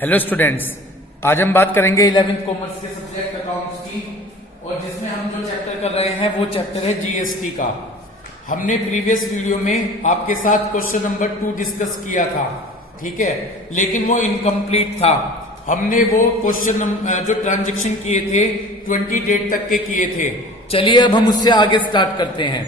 Hello students, आज हम बात करेंगे 11th कॉमर्स के सब्जेक्ट अकाउंट्स की। और जिसमें हम जो चैप्टर कर रहे हैं वो चैप्टर है जीएसटी का। हमने प्रीवियस वीडियो में आपके साथ क्वेश्चन नंबर 2 डिस्कस किया था, ठीक है, लेकिन वो इनकम्प्लीट था। हमने वो क्वेश्चन जो ट्रांजेक्शन किए थे 20 डेट तक के किए थे। चलिए अब हम उससे आगे स्टार्ट करते हैं।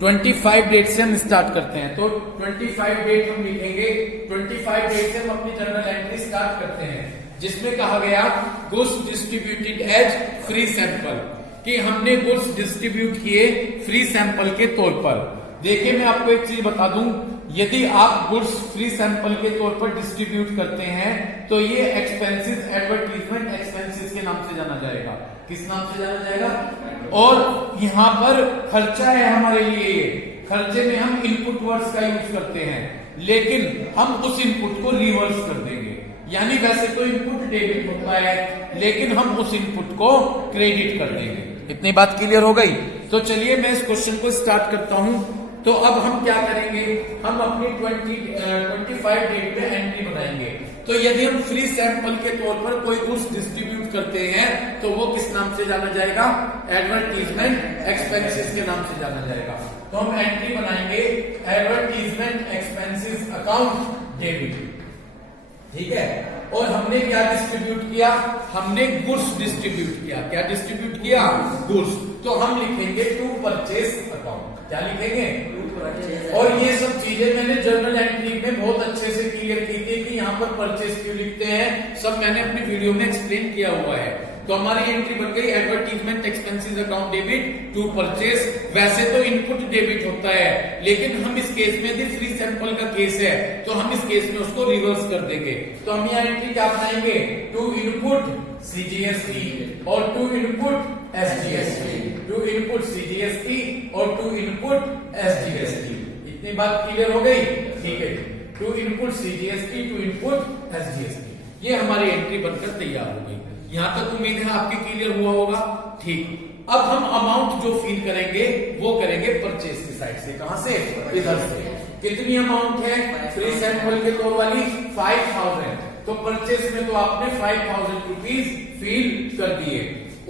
25 डेट से हम स्टार्ट करते हैं, तो 25 डेट हम लिखेंगे। 25 डेट से हम अपनी जर्नल एंट्री स्टार्ट करते हैं, जिसमें कहा गया goods distributed as free sample, कि हमने गुड्स डिस्ट्रीब्यूट किए फ्री सैंपल के तौर पर। देखिए मैं आपको एक चीज बता दूं, यदि आप गुड्स फ्री सैंपल के तौर पर डिस्ट्रीब्यूट करते हैं तो ये एक्सपेंसेस एडवर्टीजमेंट एक्सपेंसेस के नाम से जाना जाएगा। किस नाम से जाना जाएगा? और यहाँ पर खर्चा है हमारे लिए, ये खर्चे में हम इनपुट वर्ड्स का यूज करते हैं, लेकिन हम उस इनपुट को रिवर्स कर देंगे। यानी वैसे तो इनपुट डेबिट होता है, लेकिन हम उस इनपुट को क्रेडिट कर देंगे। इतनी बात क्लियर हो गई? तो चलिए मैं इस क्वेश्चन को स्टार्ट करता हूं। तो अब हम क्या करेंगे, हम अपनी 25 डेट पे एंट्री बनाएंगे। तो यदि हम फ्री सैंपल के तौर पर कोई गुड्स डिस्ट्रीब्यूट करते हैं तो वो किस नाम से जाना जाएगा? एडवर्टीजमेंट एक्सपेंसेस के नाम से जाना जाएगा। तो हम एंट्री बनाएंगे एडवर्टीजमेंट एक्सपेंसेस अकाउंट डेबिट, ठीक है। और हमने क्या डिस्ट्रीब्यूट किया? हमने गुड्स डिस्ट्रीब्यूट किया। क्या डिस्ट्रीब्यूट किया? गुड्स। तो हम लिखेंगे टू परचेस अकाउंट। क्या लिखेंगे? और ये सब चीजें मैंने जर्नल एंट्री में बहुत अच्छे से क्लियर की थी कि यहाँ पर परचेस क्यों लिखते हैं, सब मैंने अपनी वीडियो में एक्सप्लेन किया हुआ है। तो हमारी एंट्री बन गई advertisement expenses account debit to purchase. वैसे तो इनपुट डेबिट होता है, लेकिन हम इस केस में यदि फ्री सैंपल का केस है तो हम इस केस में उसको रिवर्स कर देंगे। तो हम यहाँ एंट्री क्या बनाएंगे? टू इनपुट सीजीएसटी और to input SGST, to input CGST और टू इनपुट एसजीएसटी। इतनी बात क्लियर हो गई? ठीक है, to input CGST, to input SGST. ये हमारी एंट्री बनकर तैयार हो गई। यहां तक उम्मीद है आपके क्लियर हुआ होगा। ठीक, अब हम अमाउंट जो फिल करेंगे वो करेंगे परचेस की साइड से। कहां से? इधर से। कितनी अमाउंट है फ्री सैंपल के तौर वाली? 5000। तो परचेस में तो आपने 5000 रुपीज फिल कर दिए।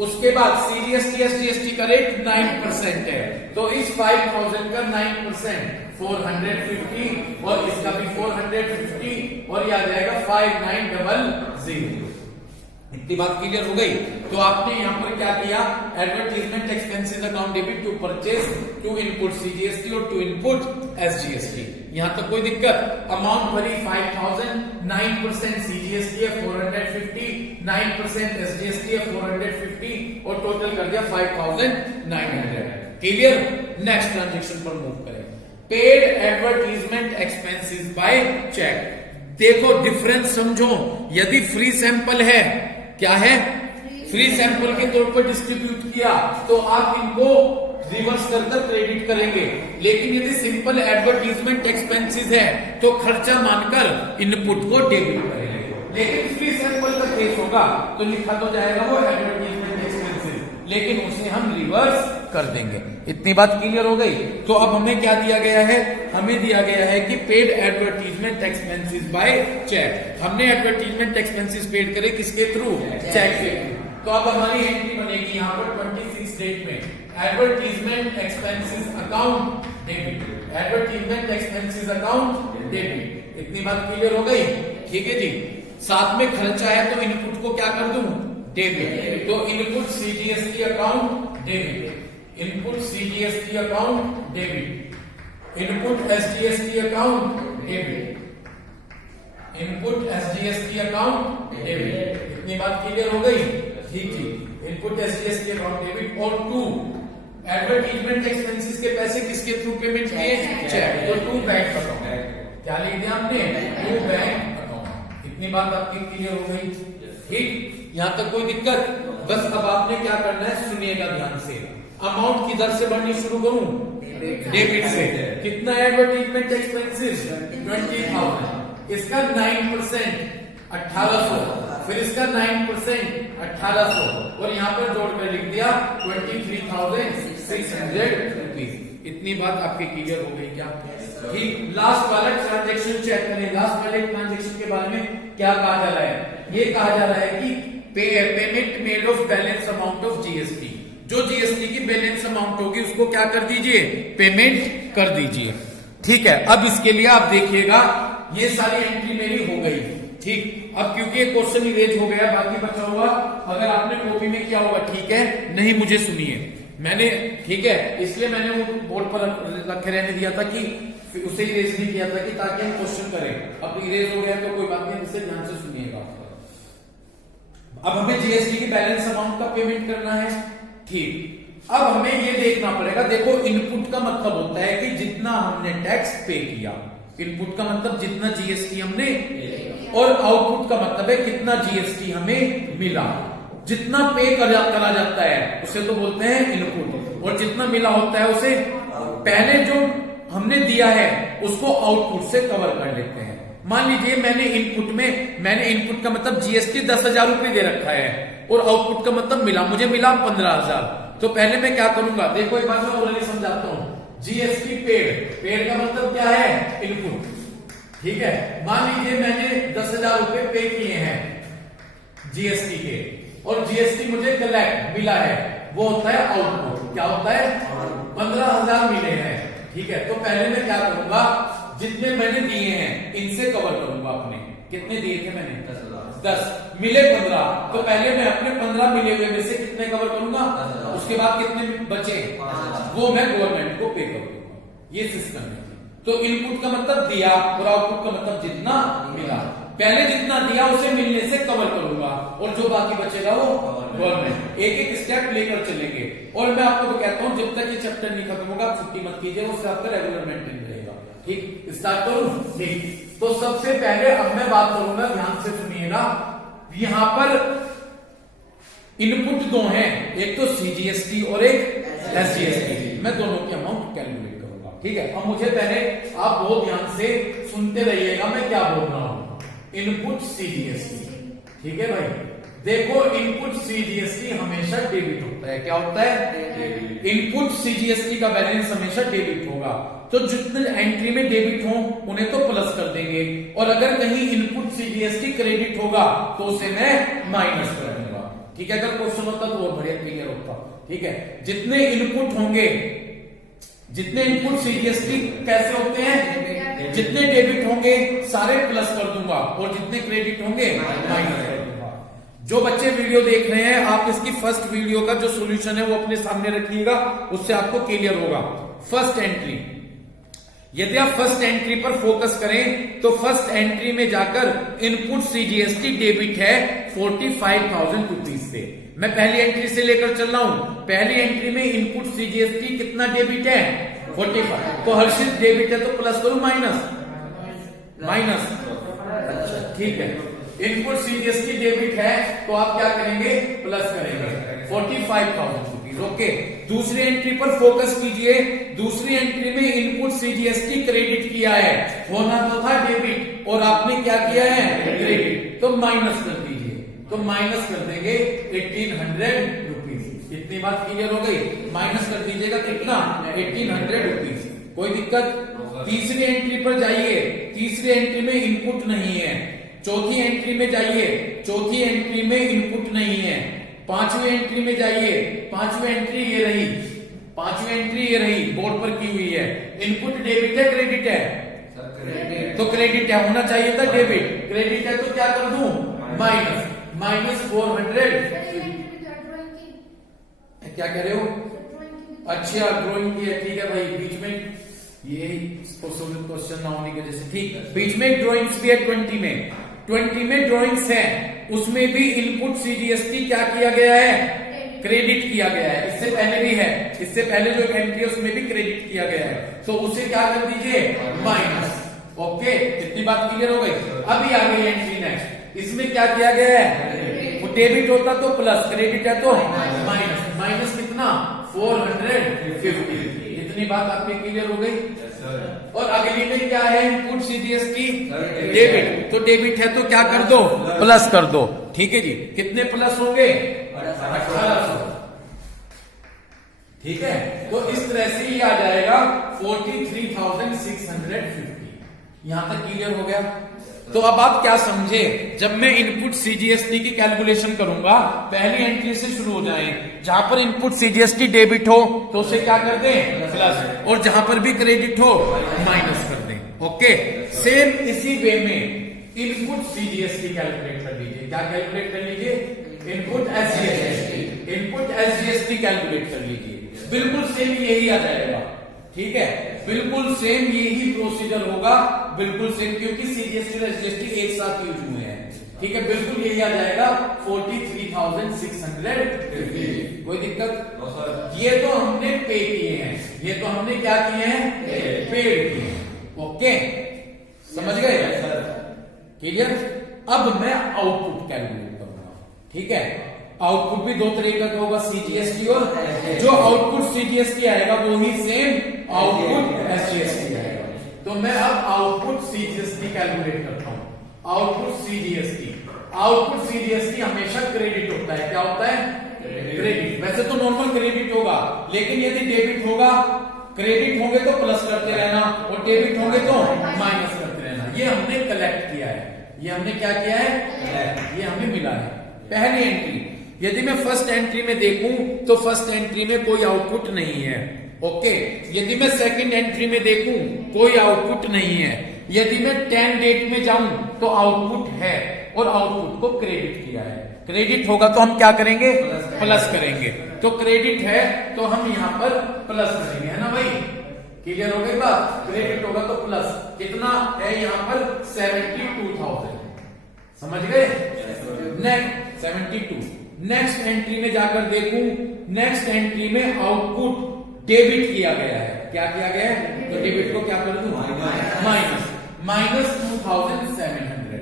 उसके बाद सीजीएसटी एसजीएसटी का रेट 9% है, तो इस 5000 का 9% 450 और इसका भी 450 और ये आ जाएगा 5900। इतनी बात क्लियर हो गई? तो आपने यहाँ पर क्या किया? Advertisement expenses account debit to purchase, to input CGST और टू इनपुट एसजीएसटी। यहाँ तक कोई दिक्कत? अमाउंट भरी 5000, 9% सीजीएसटी है 450, 9% एसजीएसटी है 450 और टोटल कर दिया 5900। क्लियर? नेक्स्ट ट्रांजेक्शन पर मूव करें। Paid advertisement expenses by cheque. देखो डिफरेंस समझो, यदि फ्री सैंपल है, क्या है? फ्री सैंपल के तौर पर डिस्ट्रीब्यूट किया तो आप इनको रिवर्स कर क्रेडिट करेंगे, लेकिन यदि सिंपल एडवर्टीजमेंट एक्सपेंसेस है तो खर्चा मानकर इनपुट को डेबिट करेंगे। लेकिन फ्री सैंपल का केस होगा तो लिखा तो जाएगा वो एडवर्टीजमेंट एक्सपेंसेस, लेकिन उसे हम रिवर्स कर देंगे। इतनी बात क्लियर हो गई? तो अब हमें क्या दिया गया है? हमें दिया गया है कि paid advertisement expenses by cheque. हमने एडवर्टीजमेंट एक्सपेंसेस पेड करे किसके थ्रू? चेक के थ्रू। तो अब हमारी एंट्री बनेगी यहाँ पर 26 डेट में advertisement expenses account debit, advertisement expenses account debit. इतनी बात क्लियर हो गई? ठीक है जी। साथ में खर्चा है तो इनपुट को क्या कर दूं? डेबिट। तो input CGST account debit, input CGST account debit, input SGST account debit, input SGST account debit. इतनी बात क्लियर हो गई? ठीक जी। इनपुट एसजीएसटी अकाउंट डेबिट और टू एडवर्टीजमेंट एक्सपेंसेस के पैसे किसके थ्रू पेमेंट किए? चेक। तो टू बैंक अकाउंट। क्या लिख दिया आपने? To bank account. इतनी बात आपकी क्लियर हो गई? ठीक, यहां तक कोई दिक्कत? बस अब आपने क्या करना है, सुनिएगा ध्यान से। अमाउंट किधर से बढ़नी शुरू करूं? डेबिट से। कितना एडवर्टीजमेंट एक्सपेंसेस? 20000। इसका 9% 1800, फिर इसका 9% 1800 और यहाँ पर जोड़कर लिख दिया 23,600 रुपीज। इतनी बात आपके क्लियर हो गई क्या? ठीक, लास्ट वाला ट्रांजेक्शन चेक करें। लास्ट वाले ट्रांजेक्शन के बारे में क्या कहा जा रहा है? ये कहा जा रहा है कि payment made of balance amount of GST, जो जीएसटी की बैलेंस अमाउंट होगी उसको क्या कर दीजिए? पेमेंट कर दीजिए। ठीक है, अब इसके लिए आप देखिएगा ये सारी एंट्री मेरी हो गई। ठीक, अब क्योंकि ये क्वेश्चन इरेज हो गया, बाकी बचा हुआ अगर आपने कॉपी में किया होगा ठीक है, नहीं मुझे सुनिए मैंने, ठीक है, इसलिए मैंने वो बोर्ड पर रखे रहने दिया था कि उसे इरेज नहीं किया था कि ताकि हम क्वेश्चन करें। अब इरेज हो गया तो कोई बात नहीं, इसे ध्यान से सुनिएगा। अब हमें जीएसटी की बैलेंस अमाउंट का पेमेंट करना है। ठीक, अब हमें ये देखना पड़ेगा, देखो इनपुट का मतलब होता है कि जितना हमने टैक्स पे किया, इनपुट का मतलब जितना जीएसटी हमने, और आउटपुट का मतलब है कितना जीएसटी हमें मिला। जितना पे करा जाता है उसे तो बोलते हैं इनपुट, और जितना मिला होता है उसे पहले जो हमने दिया है उसको आउटपुट से कवर कर लेते हैं। मान लीजिए मैंने इनपुट का मतलब जीएसटी 10,000 रुपए दे रखा है और आउटपुट का मतलब मुझे मिला 15,000। तो पहले मैं क्या करूंगा, देखो एक बार मैं ऑलरेडी समझाता हूं। जीएसटी पेड का मतलब क्या है? इनपुट। ठीक है, मान लीजिए मैंने 10,000 रुपए पे किए हैं जीएसटी के, और जीएसटी मुझे कलेक्ट मिला है, वो होता है आउटपुट। क्या होता है? 15,000 मिले हैं। ठीक है, तो पहले मैं क्या करूंगा, जितने मैंने दिए हैं इनसे कवर करूंगा अपने। कितने दिए थे मैंने? 10 मिले 15, तो पहले मैं अपने 15 मिले हुए में से कितने कवर करूंगा, उसके बाद कितने बचे वो मैं गवर्नमेंट को पे करूंगा। ये सिस्टम है। तो इनपुट का मतलब दिया और आउटपुट का मतलब जितना मिला। पहले जितना दिया उसे मिलने से कवर करूंगा, और जो बाकी बचेगा वो गवर्नमेंट। एक एक स्टेप लेकर चलेंगे, और मैं आपको तो कहता हूं जब तक ये चैप्टर नहीं खत्म होगा आप छुट्टी मत कीजिए, उससे आपका रेगुलर मेंटेन रहेगा। ठीक, स्टार्ट करूं? ठीक, तो सबसे पहले अब मैं बात करूंगा, ध्यान से सुनिएगा। यहां पर इनपुट दो हैं, एक तो सीजीएसटी और एक एसजीएसटी। मैं दोनों की अमाउंट कैलकुलेट करूंगा। ठीक है, अब मुझे पहले आप बहुत ध्यान से सुनते रहिएगा मैं क्या बोल रहा हूं। इनपुट सीजीएसटी, ठीक है भाई, देखो इनपुट सीजीएसटी हमेशा डेबिट होता है। क्या होता है? इनपुट सीजीएसटी का बैलेंस हमेशा डेबिट होगा। तो जितने एंट्री में डेबिट हो उन्हें तो प्लस कर देंगे, और अगर कहीं इनपुट सीजीएसटी क्रेडिट होगा तो उसे मैं माइनस कर दूंगा। ठीक है, अगर क्वेश्चन होता तो बहुत बढ़िया क्लियर होता। ठीक है, जितने इनपुट होंगे, जितने इनपुट सीजीएसटी कैसे होते हैं, जितने डेबिट होंगे सारे प्लस कर दूंगा, और जितने क्रेडिट होंगे माइनस कर दूंगा। जो बच्चे वीडियो देख रहे हैं आप इसकी फर्स्ट वीडियो का जो सॉल्यूशन है वो अपने सामने रखिएगा, उससे आपको क्लियर होगा। फर्स्ट एंट्री, यदि आप फर्स्ट एंट्री पर फोकस करें तो फर्स्ट एंट्री में जाकर इनपुट सीजीएसटी डेबिट है 45,000 रुपीज से। मैं पहली एंट्री से लेकर चल रहा हूं। पहली एंट्री में इनपुट सीजीएसटी कितना डेबिट है? 45। तो हर्षित डेबिट है तो प्लस करूं माइनस? माइनस। अच्छा ठीक है, इनपुट सीजीएसटी डेबिट है तो आप क्या करेंगे? प्लस करेंगे 45,000 रुपीज। ओके, दूसरी एंट्री पर फोकस कीजिए। दूसरी एंट्री में इनपुट सीजीएसटी क्रेडिट किया है, होना तो था डेबिट और आपने क्या किया है? क्रेडिट, तो माइनस कर दीजिए। तो माइनस कर देंगे 1800 रुपीज। इतनी बात क्लियर हो गई? माइनस कर दीजिएगा कितना? 1800 रुपीज। कोई दिक्कत? तीसरी एंट्री पर जाइए। तीसरी एंट्री में इनपुट नहीं है। चौथी एंट्री में जाइए। चौथी एंट्री में इनपुट नहीं है। पांचवी एंट्री में जाइए। पांचवी एंट्री ये रही। पांचवी एंट्री ये रही, बोर्ड पर की हुई है। इनपुट डेबिट है क्रेडिट है? तो क्रेडिट है, होना चाहिए था डेबिट। क्रेडिट है तो क्या कर दूं? माइनस। माइनस 400। क्या कह रहे हो? अच्छा ड्रॉइंग की है, ठीक है भाई। बीच में ये क्वेश्चन ना होने की वजह से, ठीक, बीच में ड्रॉइंग्स भी है 20 में। 20 में ड्रॉइंग्स है, उसमें भी इनपुट सीजीएसटी क्या किया गया है? क्रेडिट किया गया है। इससे पहले भी है, इससे पहले जो एंट्री है उसमें भी क्रेडिट किया गया है, तो उसे क्या कर दीजिए? माइनस। ओके, इतनी बात क्लियर हो गई? अभी आ गई एंट्री नेक्स्ट। इसमें क्या किया गया है? वो डेबिट होता तो प्लस, क्रेडिट है तो माइनस। माइनस कितना? 450। इतनी बात आपकी क्लियर हो गई? और अगली में क्या है? Input CGST debit. तो डेबिट है तो क्या कर दो? प्लस कर दो। ठीक है जी, कितने प्लस होंगे? 1800। ठीक है, तो इस तरह से ही आ जाएगा 43,650। यहां तक क्लियर हो गया? तो अब आप क्या समझे, जब मैं इनपुट सीजीएसटी की कैलकुलेशन करूंगा पहली एंट्री से शुरू हो जाए, जहां पर इनपुट सीजीएसटी डेबिट हो तो उसे क्या कर दें प्लस, और जहां पर भी क्रेडिट हो माइनस कर दें। ओके, सेम इसी वे में इनपुट सीजीएसटी कैलकुलेट कर लीजिए। क्या कैलकुलेट कर लीजिए? Input SGST, input SGST calculate कर लीजिए। बिल्कुल सेम यही आ जाएगा, ठीक है, बिल्कुल सेम यही प्रोसीजर होगा, बिल्कुल सेम, क्योंकि सीजीएसटी और एसजीएसटी एक साथ यूज हुए हैं, ठीक है, बिल्कुल यही आ जाएगा 43,650। कोई दिक्कत? ये तो हमने पे किए हैं, ये तो हमने क्या किए हैं? पेड किए हैं। ओके, समझ गए? क्लियर? अब मैं आउटपुट कैलकुलेट करूंगा, ठीक है। आउटपुट भी दो तरीके का होगा, सीजीएसटी और जो आउटपुट सीजीएसटी आएगा वो ही सेम आउटपुट एसजीएसटी आएगा। तो मैं अब आउटपुट सीजीएसटी कैलकुलेट करता हूं। आउटपुट सीजीएसटी, आउटपुट सीजीएसटी हमेशा क्रेडिट होता है। क्या होता है? क्रेडिट। वैसे तो नॉर्मल क्रेडिट होगा, लेकिन यदि डेबिट होगा, क्रेडिट होंगे तो प्लस करते रहना और डेबिट होंगे तो माइनस करते रहना। ये हमने कलेक्ट किया है, ये हमने क्या किया है? ये हमें मिला है पहली एंट्री। यदि मैं फर्स्ट एंट्री में देखूं तो फर्स्ट एंट्री में कोई आउटपुट नहीं है। ओके, यदि मैं सेकंड एंट्री में देखूं कोई आउटपुट नहीं है। यदि मैं 10 डेट में जाऊं तो आउटपुट है और आउटपुट को क्रेडिट किया है। क्रेडिट होगा तो हम क्या करेंगे? प्लस करेंगे। तो क्रेडिट है तो हम यहां पर प्लस करेंगे, है ना भाई? क्लियर हो गई बात? क्रेडिट होगा तो प्लस कितना है यहां पर? 72,000। समझ गए? नेक्स्ट 72। नेक्स्ट एंट्री में जाकर देखूं, नेक्स्ट एंट्री में आउटपुट डेबिट किया गया है। क्या किया गया है? तो डेबिट को क्या कर दूं? Minus, minus 2,700।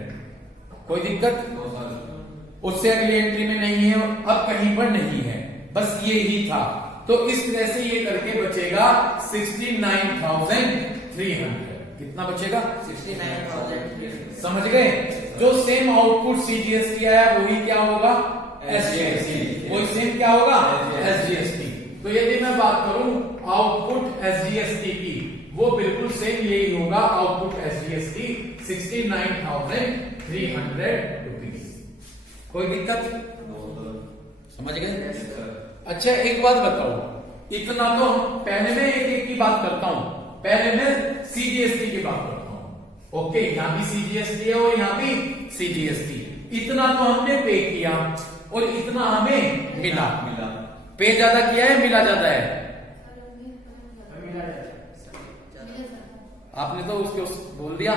कोई दिक्कत? उससे अगली एंट्री में नहीं है, अब कहीं पर नहीं है, बस ये ही था। तो इस तरह से ये करके बचेगा 69,300। कितना बचेगा? 69,300। समझ गए? जो सेम आउटपुट सीजीएसटी आया वही क्या होगा? एसजीएसटी। वही सेम क्या होगा? एसजीएसटी। तो यदि मैं बात करूं आउटपुट एसजीएसटी की, वो बिल्कुल सेम यही होगा, आउटपुट एसजीएसटी 69,300 रुपीज। कोई दिक्कत? समझ गए? अच्छा, एक बात बताओ, इतना तो पहले मैं एक एक की बात करता हूं। पहले मैं सीजीएसटी की बात करता हूं। ओके, यहां भी सीजीएसटी है और यहां भी सीजीएसटी। इतना तो हमने पे किया और इतना हमें मिला। पे ज्यादा किया है, मिला ज्यादा है? आपने तो उसके बोल दिया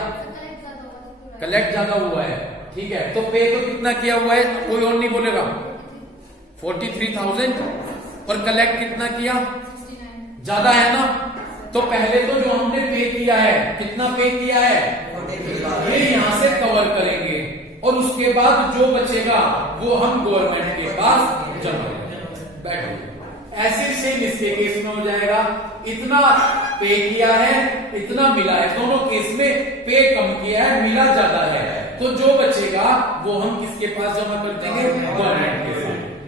कलेक्ट ज्यादा हुआ है, ठीक है। तो पे तो कितना किया हुआ है? कोई और नहीं बोलेगा। 43,000 और कलेक्ट कितना किया? ज्यादा है ना? तो पहले तो जो हमने पे किया है, कितना पे किया है, ये यहां से कवर करेंगे और उसके बाद जो बचेगा वो हम गवर्नमेंट के पास जमा बैठो। ऐसे सेम इसके केस में हो जाएगा, इतना पे किया है, इतना मिला है। दोनों केस में पे कम किया है, मिला ज्यादा है, तो जो बचेगा वो हम किसके पास जमा कर देंगे? गवर्नमेंट के पास।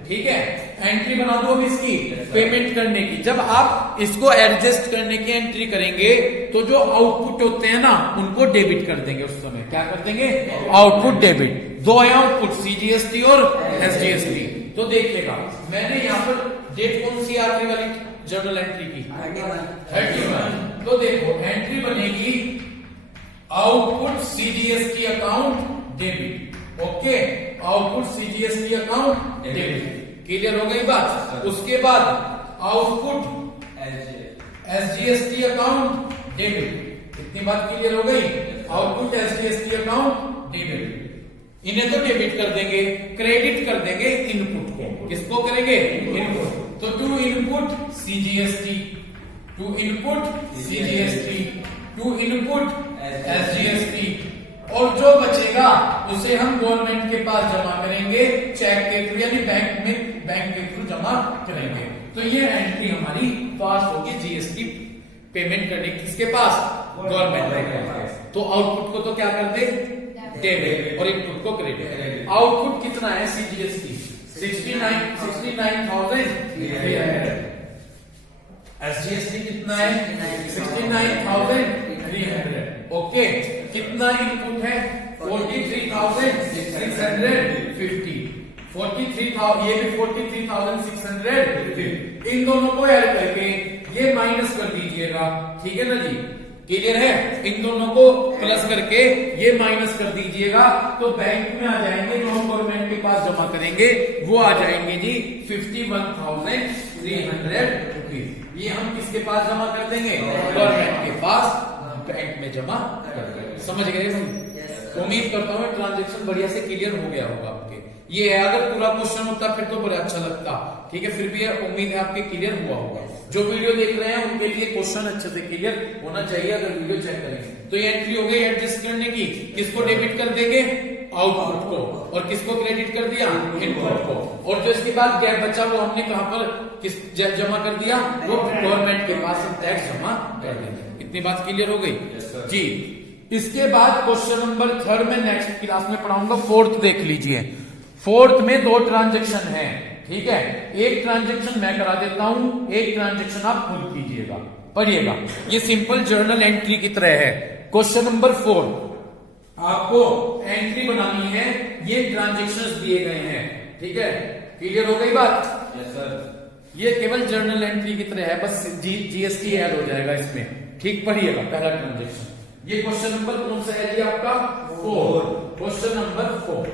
ठीक है, एंट्री बना दो अब इसकी पेमेंट करने की। जब आप इसको एडजस्ट करने की एंट्री करेंगे तो जो आउटपुट होते हैं ना उनको डेबिट कर देंगे। उस समय क्या कर देंगे? Output debit. दो है आउटपुट, सीजीएसटी और एसजीएसटी। तो देखिएगा मैंने यहाँ पर डेट कौन सी आखिरी वाली जर्नल एंट्री की? 31। तो देखो एंट्री बनेगी output CGST account debit. Okay, output CGST account debit. Clear हो गई बात? उसके बाद आउटपुट एसजीएसटी अकाउंट डेबिट। कितनी बात क्लियर हो गई? Output SGST account debit. इन्हें तो डेबिट कर देंगे, क्रेडिट कर देंगे इनपुट को। किसको करेंगे? इनपुट। तो to input CGST, to input CGST, to input SGST, और जो बचेगा उसे हम गवर्नमेंट के पास जमा करेंगे चेक के थ्रू, यानी बैंक के थ्रू जमा करेंगे। तो ये एंट्री हमारी पास होगी जीएसटी पेमेंट करने की। किसके पास? गवर्नमेंट के पास। तो आउटपुट को तो क्या कर दे? डेबिट और इनपुट को क्रेडिट। आउटपुट कितना है सीजीएसटी? 69,300। एसजीएसटी कितना है? 69,300। ओके, कितना इनपुट है? 43,650, 43,000, ये भी 43,650। इन दोनों को ऐड करके ये माइनस कर दीजिएगा, ठीक है ना जी, क्लियर है। इन दोनों को प्लस करके ये माइनस कर दीजिएगा, तो बैंक में आ जाएंगे, जो हम गवर्नमेंट के पास जमा करेंगे वो आ जाएंगे जी 51,300 रुपीज। ये हम किसके पास जमा कर देंगे? गवर्नमेंट के पास बैंक में जमा कर देंगे। समझ गए भाई? उम्मीद करता हूँ ट्रांजेक्शन बढ़िया से क्लियर हो गया होगा आपके। ये है, अगर पूरा क्वेश्चन होता फिर तो बड़ा अच्छा लगता, ठीक है। फिर भी उम्मीद है आपके क्लियर हुआ होगा। जो वीडियो देख रहे हैं उनके लिए क्वेश्चन अच्छे से क्लियर होना चाहिए अगर वीडियो चेक करेंगे। तो ये एंट्री हो गई एडजस्ट करने की। किसको डेबिट कर देंगे? आउटपुट को। और किसको क्रेडिट कर दिया? इनपुट को। और जो इसके बाद गैप बचा वो हमने कहां पर किस जमा कर दिया? वो गवर्नमेंट के पास टैक्स जमा कर देंगे। इतनी बात क्लियर हो गई जी। इसके बाद क्वेश्चन नंबर 3 में नेक्स्ट क्लास में पढ़ाऊंगा। 4th देख लीजिए। 4th में 2 ट्रांजेक्शन है, ठीक है। एक ट्रांजेक्शन मैं करा देता हूं, एक ट्रांजेक्शन आप खुद कीजिएगा, पढ़िएगा। ये सिंपल जर्नल एंट्री की तरह है। क्वेश्चन नंबर 4 आपको एंट्री बनानी है, ये ट्रांजेक्शंस दिए गए हैं, ठीक है। क्लियर हो गई बात? Yes sir. ये केवल जर्नल एंट्री की तरह है, बस जीएसटी ऐड हो जाएगा इसमें, ठीक। पढ़िएगा पहला ट्रांजेक्शन। ये क्वेश्चन नंबर कौन सा है जी आपका? 4। Question number 4।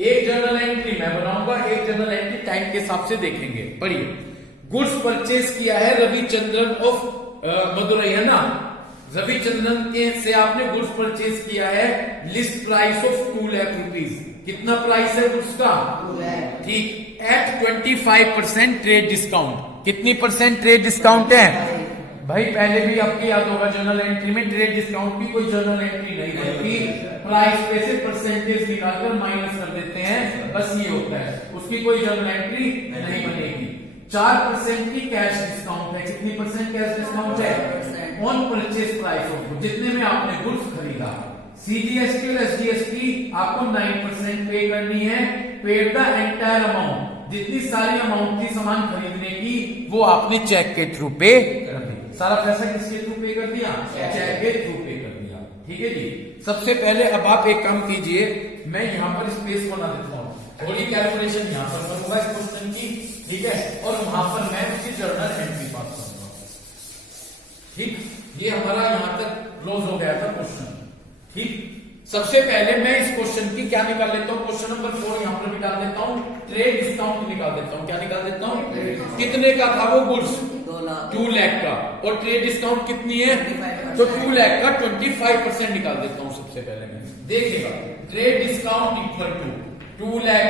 एक जर्नल एंट्री मैं बनाऊंगा, एक जर्नल एंट्री टाइम के हिसाब से देखेंगे। पढ़िए। गुड्स परचेज किया है रविचंद्रन ऑफ मदुरई, है ना। रविचंद्रन के से आपने गुड्स परचेज किया है, list price of 2 lakh rupees. कितना प्राइस है गुड्स का? 2 लाख, ठीक। At 25% trade discount. कितनी परसेंट ट्रेड डिस्काउंट है भाई? पहले भी आपको याद होगा जर्नल एंट्री में ट्रेड डिस्काउंट की कोई जर्नल एंट्री नहीं होती। प्राइस पे से परसेंटेज निकालकर माइनस कर देते हैं, बस ये होता है, उसकी कोई जर्नल एंट्री नहीं बनेगी। 4% की कैश डिस्काउंट है। कितनी परसेंट कैश डिस्काउंट है? On purchase price of goods, जितने में आपने गुड्स खरीदा। सीजीएसटी और एसजीएसटी आपको 9% पे करनी है। पेड द एंटायर अमाउंट, जितनी सारी अमाउंट थी सामान खरीदने की वो आपने चेक के थ्रू पे कर दी। सारा पैसा किसके थ्रू पे कर दिया? चेक के थ्रू पे कर दिया, ठीक है जी। सबसे पहले अब आप एक काम कीजिए, मैं यहाँ पर स्पेस बना देता हूँ, थोड़ी कैलकुलेशन यहाँ पर करूंगा इस क्वेश्चन की, ठीक है। और वहां पर मैं उसकी जर्नल एंट्री पास करूंगा, ठीक। ये हमारा यहाँ तक क्लोज हो गया था क्वेश्चन, ठीक। सबसे पहले मैं इस क्वेश्चन की क्या निकाल लेता हूँ? क्वेश्चन नंबर 4 यहाँ पर निकाल देता हूँ, ट्रेड डिस्काउंट निकाल देता हूँ। क्या निकाल देता हूँ? कितने का था वो गुड्स? 2 लाख का। और ट्रेड डिस्काउंट कितनी है? तो 2 लाख का 25% निकाल देता हूँ सबसे पहले मैं। देखिएगा, trade discount equal to 2 lakh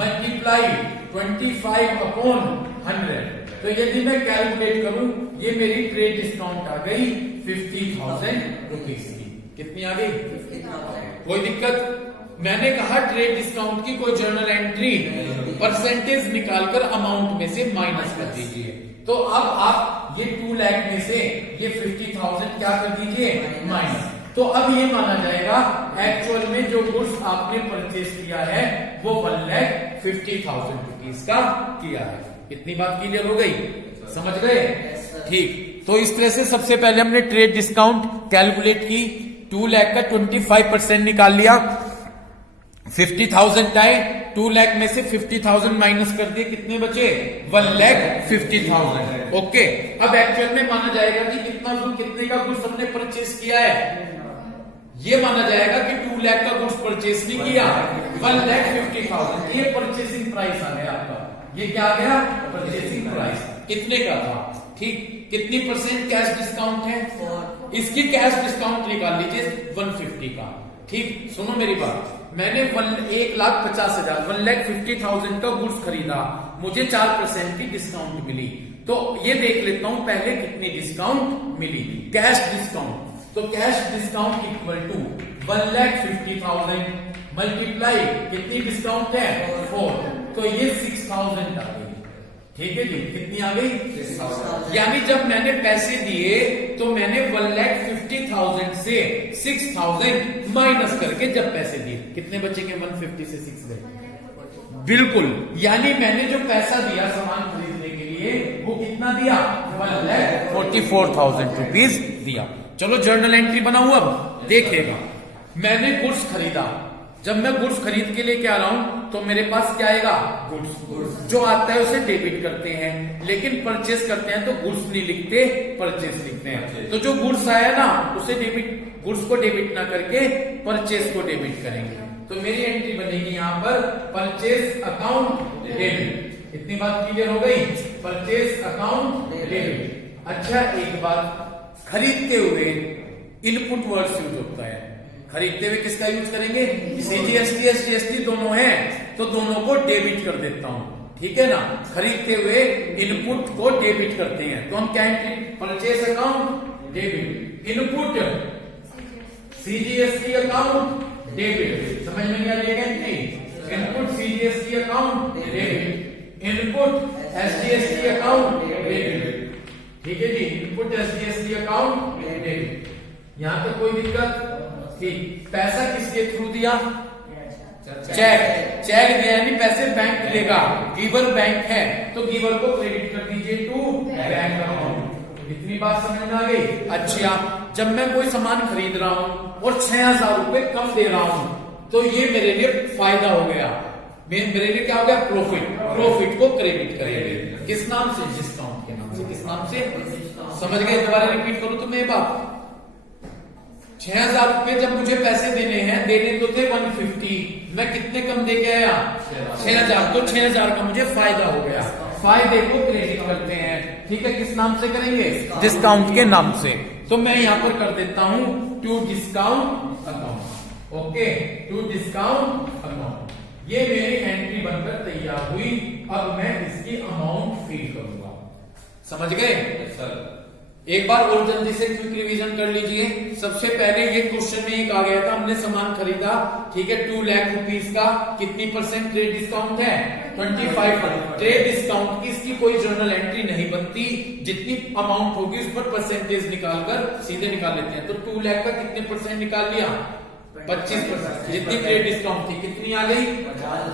multiply 25/100। तो यदि मैं कैलकुलेट करूं, ये मेरी ट्रेड डिस्काउंट आ गई 50,000 रुपीज की। कितनी आ गई? 50,000। कोई दिक्कत? मैंने कहा ट्रेड डिस्काउंट की कोई जर्नल एंट्री, परसेंटेज निकालकर अमाउंट में से माइनस कर दीजिए। तो अब आप ये 2 लाख में से ये 50,000 क्या कर दीजिए? माइनस। तो अब ये माना जाएगा एक्चुअल में जो गुड्स आपने परचेज किया है वो 1,50,000 रुपीज का किया है। इतनी बात क्लियर हो गई? समझ गए? ठीक। तो इस तरह से सबसे पहले हमने ट्रेड डिस्काउंट कैलकुलेट की, 2 लाख का 25% निकाल लिया, 50,000 आए, 2 लाख में से 50,000 माइनस कर दिए, कितने बचे? 1,50,000। ओके। अब एक्चुअल में माना जाएगा कि कितने का गुड्स हमने परचेज किया है? ये माना जाएगा कि 2 लाख का गुड्स परचेज नहीं किया, 1,50,000। ये परचेसिंग प्राइस आ गया आपका। ये क्या आ गया? Purchasing price. कितने का था? ठीक। कितनी परसेंट कैश डिस्काउंट है? इसकी कैश डिस्काउंट निकाल लीजिए 150 का, ठीक। सुनो मेरी बात, मैंने 1,50,000 1,50,000 का गुड्स खरीदा, मुझे 4% की डिस्काउंट मिली। तो ये देख लेता हूं पहले कितनी डिस्काउंट मिली, कैश डिस्काउंट। तो cash discount equal to 1,50,000 multiply कितनी डिस्काउंट है? 4। तो ये 6,000 आ गई, ठीक है जी। कितनी आ गई? 6,000। यानी जब मैंने पैसे दिए तो मैंने 1,50,000 से 6,000 माइनस करके जब पैसे दिए, कितने बचे के? 150 से 6 गए, बिल्कुल। यानी मैंने जो पैसा दिया सामान खरीदने के लिए वो कितना दिया? 1,44,000 रुपीज दिया। चलो जर्नल एंट्री बनाऊं, अब देखिएगा। मैंने गुड्स खरीदा, जब मैं गुड्स खरीद के लेके आ रहा हूं तो मेरे पास क्या आएगा, गुड्स। जो आता है उसे डेबिट करते हैं, लेकिन परचेस करते हैं तो गुड्स नहीं लिखते, परचेस लिखते हैं। तो जो गुड्स आया ना उसे डेबिट, गुड्स को डेबिट ना करके परचेस को डेबिट करेंगे। तो मेरी एंट्री बनेगी यहाँ पर परचेस अकाउंट डेबिट। इतनी बात क्लियर हो गई, परचेस अकाउंट डेबिट। अच्छा एक बात, खरीदते हुए इनपुट वर्ड्स यूज होता है। खरीदते हुए किसका यूज करेंगे, सीजीएसटी एसजीएसटी दोनों है, तो दोनों को डेबिट कर देता हूं, ठीक है ना। खरीदते हुए इनपुट को डेबिट करते हैं तो हम क्या entry, purchase account debit, input CGST account debit. समझ में क्या लिएगा entry, input CGST account debit, input SGST account debit, ठीक है जी, इनपुट एसजीएसटी अकाउंट डेबिट। यहां तक कोई दिक्कत, ठीक। पैसा किसके थ्रू दिया, चेक, चेक दिया यानी पैसे बैंक लेगा, गिवर बैंक है तो गिवर को क्रेडिट कर दीजिए टू बैंक अकाउंट। इतनी बात समझ में आ गई। अच्छा, जब मैं कोई सामान खरीद रहा हूं और 6000 रुपए कम दे रहा हूं तो ये मेरे लिए फायदा हो गया, मेरे लिए क्या हो गया, प्रॉफिट। प्रॉफिट को क्रेडिट करेंगे किस नाम से, डिस्काउंट के नाम से। किस नाम से, समझ गए। दोबारा रिपीट करूं तो मैं बात, 6000 रुपए जब मुझे पैसे देने हैं, देने तो थे 150, मैं कितने कम दे के आया, 6000, तो 6000 का मुझे फायदा हो गया। फायदे को क्रेडिट करते हैं, ठीक है। किस नाम से करेंगे, डिस्काउंट के नाम से। तो मैं यहां पर कर देता हूं to discount account, okay, to discount account. ये मेरी एंट्री बनकर तैयार हुई। अब मैं इसकी अमाउंट फिल करूंगा। समझ गए सर। एक बार और जल्दी से क्विक रिवीजन कर लीजिए। सबसे पहले ये क्वेश्चन में एक आ गया था, हमने सामान खरीदा, ठीक है, 2 लाख रुपीस का, कितनी परसेंट ट्रेड डिस्काउंट है, 25%। ट्रेड डिस्काउंट की इसकी कोई जर्नल एंट्री नहीं बनती, जितनी अमाउंट होगी उस पर परसेंटेज निकालकर सीधे निकाल लेते हैं। तो 2 लाख का कितने परसेंट निकाल लिया, 25%। जितनी ट्रेड डिस्काउंट थी कितनी आ गई,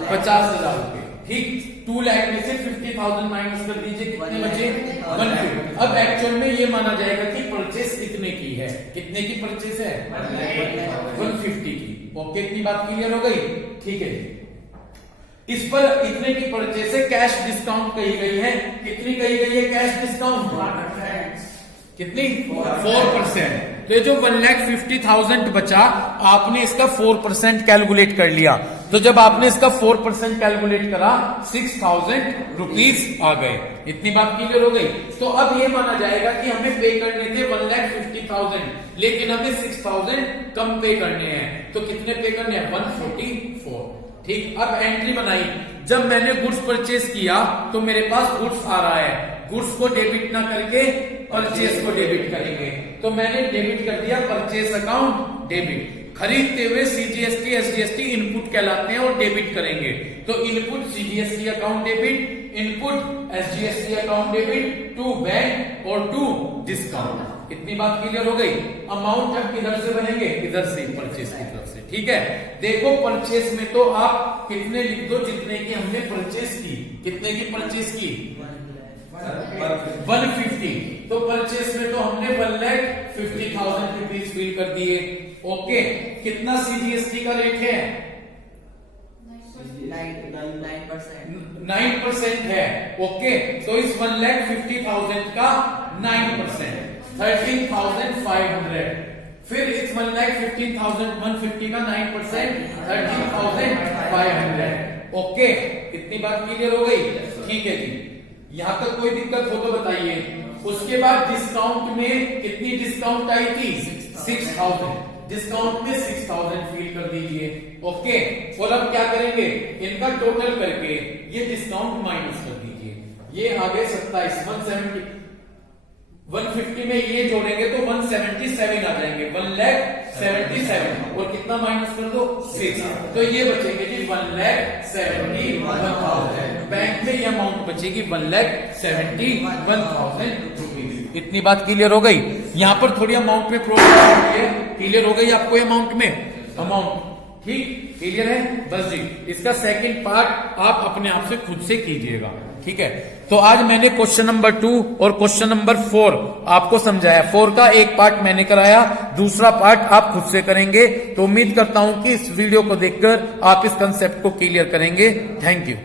50,000 रुपए, ठीक। 2 लाख में से 50,000 माइनस कर दीजिए, कितने बचे, 150। अब एक्चुअल में ये माना जाएगा कि परचेस कितने की है, कितने की परचेस है, 150 की। ओके, इतनी बात क्लियर हो गई, ठीक है। इस पर इतने की परचेस है, कैश डिस्काउंट कही गई है, कितनी कही गई है कैश डिस्काउंट, कितनी, 4%। तो ये जो 1,50,000 बचा, आपने इसका 4% कैलकुलेट कर लिया। तो जब आपने इसका 4% कैलकुलेट करा, 6,000 रुपीज आ गए। इतनी बात क्लियर हो गई। तो अब ये माना जाएगा कि हमें पे करने थे 1,50,000, लेकिन हमें 6,000 कम पे करने हैं। तो कितने पे करने हैं, 144, ठीक। अब एंट्री बनाई, जब मैंने गुड्स परचेस किया तो मेरे पास गुड्स आ रहा है, गुड्स को डेबिट ना करके परचेस को डेबिट करेंगे। तो मैंने डेबिट कर दिया परचेस अकाउंट डेबिट। खरीदते हुए सीजीएसटी एसजीएसटी इनपुट कहलाते हैं और डेबिट करेंगे। तो input CGST account debit, input SGST account debit to bank और टू डिस्काउंट। इतनी बात क्लियर हो गई। अमाउंट जब किधर से बनेंगे, इधर से, परचेस की तरफ से, ठीक है। देखो परचेस में तो आप कितने लिख दो, जितने की हमने परचेस की, कितने की परचेस की, 150। तो परचेस में तो हमने 1,50,000 रुपीज फिल कर दिए, ओके। कितना सीजीएसटी का रेट है, 9% है, ओके। तो इस 1,50,000 का 9%, 13,500। फिर इस 1,50,000 का 9%, 13,500, ओके। इतनी बात क्लियर हो गई, ठीक है जी। यहां तक कोई दिक्कत हो तो बताइए। उसके बाद डिस्काउंट में कितनी डिस्काउंट आई थी, 6,000। डिस्काउंट में 6,000 फिल कर दीजिए, ओके। और अब क्या करेंगे, इनका टोटल करके ये डिस्काउंट माइनस कर दीजिए। ये आ गए 27, 150 में ये जोड़ेंगे तो 177 आ जाएंगे, 1,77। और कितना माइनस कर दो, 6। तो ये बचेंगे जी 1,71,000। बैंक में ये अमाउंट बचेगी 1,71,000 रुपीज। इतनी बात क्लियर हो गई। यहां पर थोड़ी अमाउंट में प्रॉब्लम है, क्लियर हो गई आपको अमाउंट में, अमाउंट, ठीक, क्लियर है? बस जी, इसका सेकंड पार्ट आप अपने आप से खुद से कीजिएगा, ठीक है? तो आज मैंने क्वेश्चन नंबर 2 और क्वेश्चन नंबर 4 आपको समझाया। 4 का एक पार्ट मैंने कराया, दूसरा पार्ट आप खुद से करेंगे। तो उम्मीद करता हूं कि इस वीडियो को देखकर आप इस कंसेप्ट को क्लियर करेंगे। Thank you.